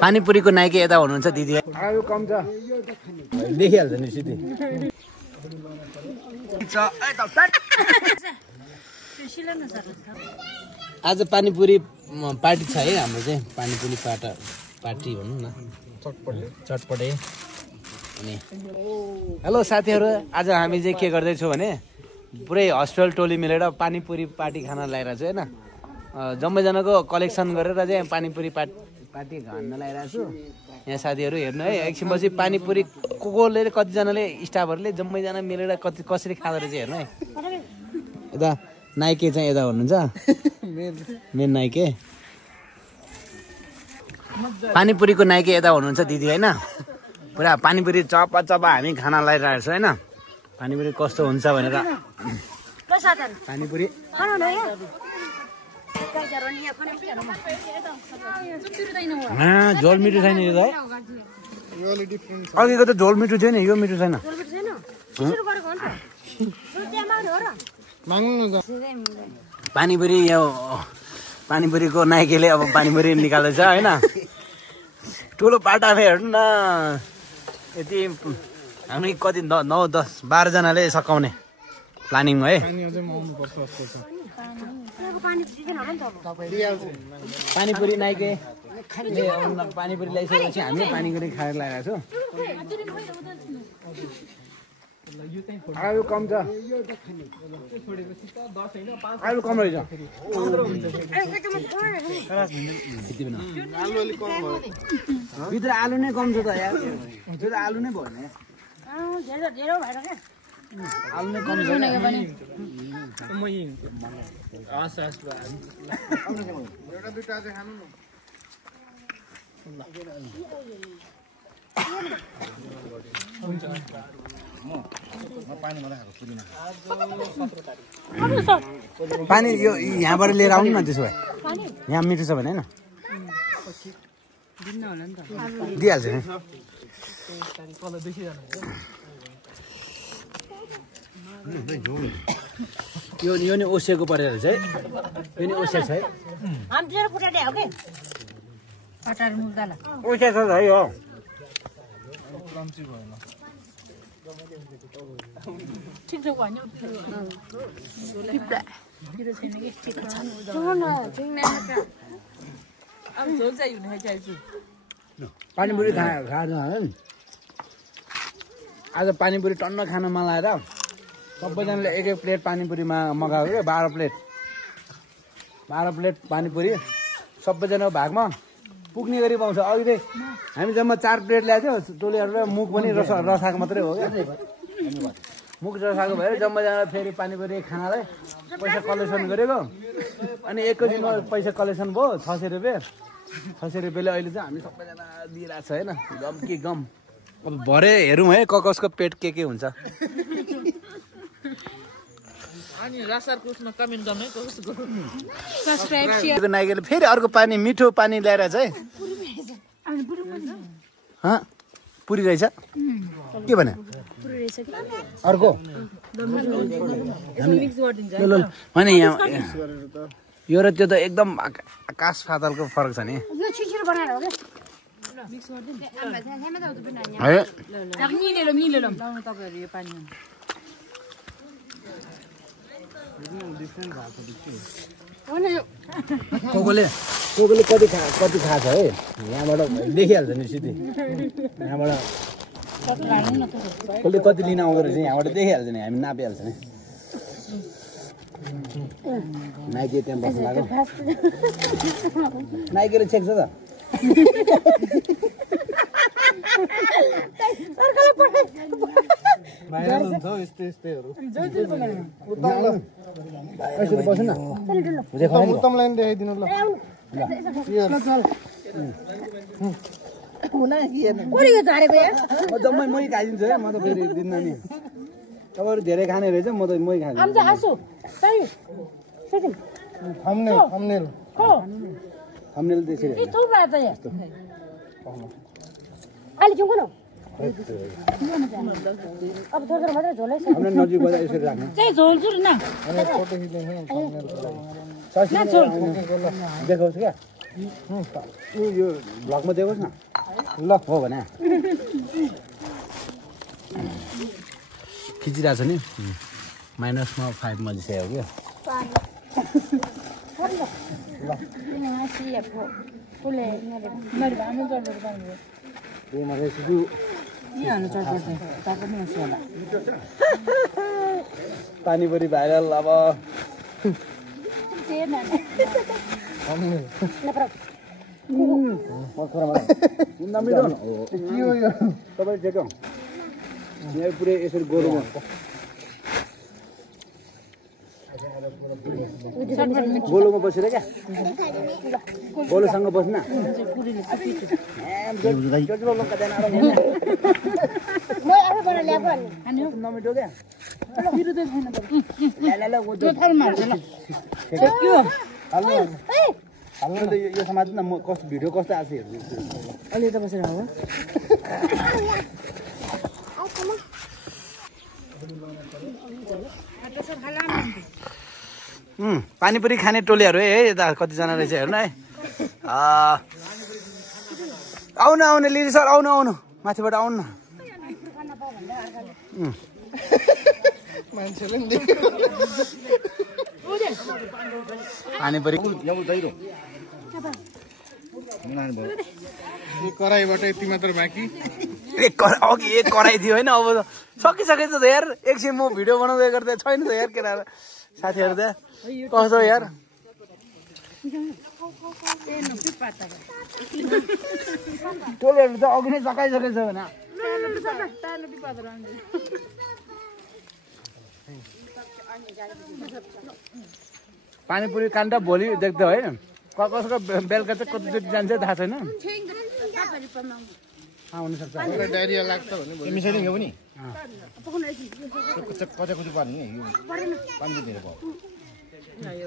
पानीपुरीको Nike यता हुनुहुन्छ दिदी आयो कम छ देखिहाल्छ नि सिधै आज पानीपुरी पार्टी छ है हाम्रो चाहिँ पानीपुरी पार्टी भनौँ न चटपटे अनि हेलो साथीहरू आज हामी चाहिँ के गर्दैछौँ भने पुरै हस्टेल टोली मिलेर पानीपुरी पार्टी खान ल्याइरहेको छु होइन जम्मैजनाको कलेक्सन गरेर चाहिँ पानीपुरी पार्टी खान ल्याइरहेको छु यहाँ साथीहरू हेर्नु है एकछिनपछि पानीपुरी कोले कतिजनाले स्टाफहरूले जम्मैजना मिलेर कसरी खाँदो रहेछ हेर्नु है यता नाइके चाहिँ यता हुनुहुन्छ मेन नाइके पानीपुरीको नाइके यता हुनुहुन्छ दिदी होइन पुरा पानीपुरी चपा हामी खाना लगाइरहेको छौँ होइन पानीपुरी कस्तो हुन्छ भनेर पानीपुरी झोल मिठो छैन यो त अघिको त झोल मिठो थियो नि यो मिठो छैन पानीपुरी यो पानीपुरीको नाइकेले अब पानीपुरी निकाल्दैछ होइन ठुलो पाटामा हेर्नु न यति हामी कति 9, 10, 12 जनाले सकाउने प्लानिङ है पानीपुरी नाइके पानीपुरी ल्याइसकेपछि हामीले पानीपुरी खाएर लगाएको छु आलु कम छ आलु कम रहेछ भित्र आलु नै कम छ त यार त्यो त आलु नै भयो नि आलु नै कम छ पानी यो यहाँबाट लिएर आउनु न त्यसो भए यहाँ मिठो छ भने होइन दिइहाल्छ नि यो नि ओसेको परेर रहेछ है यो नि ओसे छ है ओसे छ है हो ठीक छ भन्यो पानीपुरी खानु आज पानीपुरी टन्न खान मन लागेर सबैजनाले एक प्लेट पानीपुरीमा मगाएको क्या 12 प्लेट पानीपुरी सबैजनाको भागमा पुग्ने गरी पाउँछ अघि चाहिँ हामी जम्मा 4 प्लेट ल्याएको थियो टोलीहरूलाई मुख पनि रसाएको मात्रै हो क्या मुख रसाएको भएर जम्माजना फेरि पानीपुरी खानालाई पैसा कलेक्सन गरेको अनि एकको दिनमा पैसा कलेक्सन भयो 600 रुपियाँ 600 रुपियाँले अहिले चाहिँ हामी सबैजना दिइरहेको छ होइन गम कि गम अब भरे हेरौँ है कसको पेट के हुन्छ नाइकेले फेरि अर्को पानी मिठो पानी ल्याएर चाहिँ पुरी रहेछ के भने अर्को होइन यहाँ यो र त्यो त एकदम आकाश पातालको फरक छ नि कोकोले कति खान्छ है यहाँबाट देखिहाल्छ नि सिधै यहाँबाट कसले कति लिन आउँदो रहेछ यहाँबाट देखिहाल्छ नि हामी नापिहाल्छ नि नाइके त्यहाँ बस्नु लाग्यो नाइकेले चेक्छ त बस्नु जम्मै मै खाइदिन्छु है म त फेरि दिन्न नि तपाईँहरू धेरै खाने रहेछ म त मै खान्छु थम्बनेल त्यसरी नजिक बजार यसरी राख्नु देखाउँछु क्या यो भ्लगमा देखाउस् न ल हो भने खिचिरहेको छ नि -5 मा जिसक्यो क्या पानीपुरी भाइरल अब तपाईँ ठेक यहाँ पुरै यसरी गोरुमा गोलोमा बसेर क्या गोलोसँग बस्न नमिठो क्या यो समाज न म कस्तो भिडियो कस्तो आएको छ हेर्नु अलि यता बसेर हो पानीपुरी खाने टोलीहरू है यता कतिजना रहेछ हेर्नु है आउनु आउनु लिरी सर आउनु आउनु माथिबाट आउनु न पानीपुरी कराईबाट यति मात्र बाँकी अघि एक कराई थियो होइन अब सकिसकेछ त यार एकछिन म भिडियो बनाउँदै गर्दा छैन त यार केटा साथीहरू त्यहाँ कस्तो यार टोलीहरू त अघि नै सकाइसकेछ होइन पानीपुरी काण्ड भोलि देख्दै है कसको बेलुका चाहिँ कतिचोटि जान्छ थाहा छैन हुनसक्छ डाइरिया लाग्छ भने मिसाइदिनु पनि कचाकुची पार्ने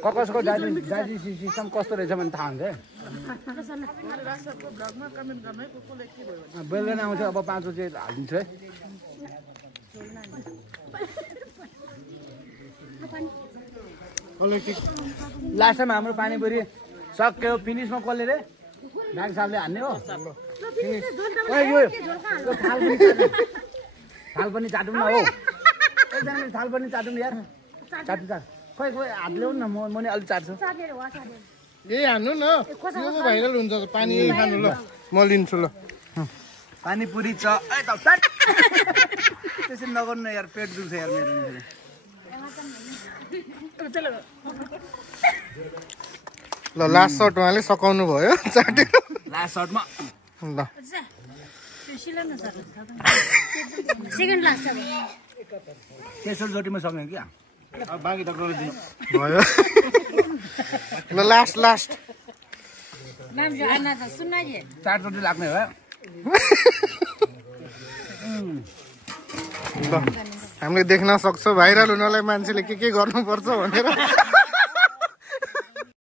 कसको डाइजेस्ट सिस्टम कस्तो रहेछ भने थाहा हुन्छ बेलुका नै आउँछ अब 5 बजे हालिदिन्छु है लास्ट टाइम हाम्रो पानीपुरी सक्यो फिनिसमा कसले रे नाग साहबले हान्ने हो थाल पनि चाटौँ न हो एकजनाले थाल पनि चाटौँ यार चाटु खोइ हात ल्याउनु न म नि अलिक चाट्छु यही हान्नु न यो भाइरल हुन्छ पानी खानु ल म लिन्छु ल पानीपुरी छ त्यसरी नगर्नु यार पेट दुख्छ यार मेरो ल लास्ट सर्ट उहाँले सकाउनु भयो चाटेर लास्ट सर्टमा ल तेस्रो चोटिमा सक्ने क्या बाँकी त गरिदिनु भयो ल लास्ट 4 चोटि लाग्ने हो ल हामीले देख्न सक्छौँ भाइरल हुनलाई मान्छेले के गर्नुपर्छ भनेर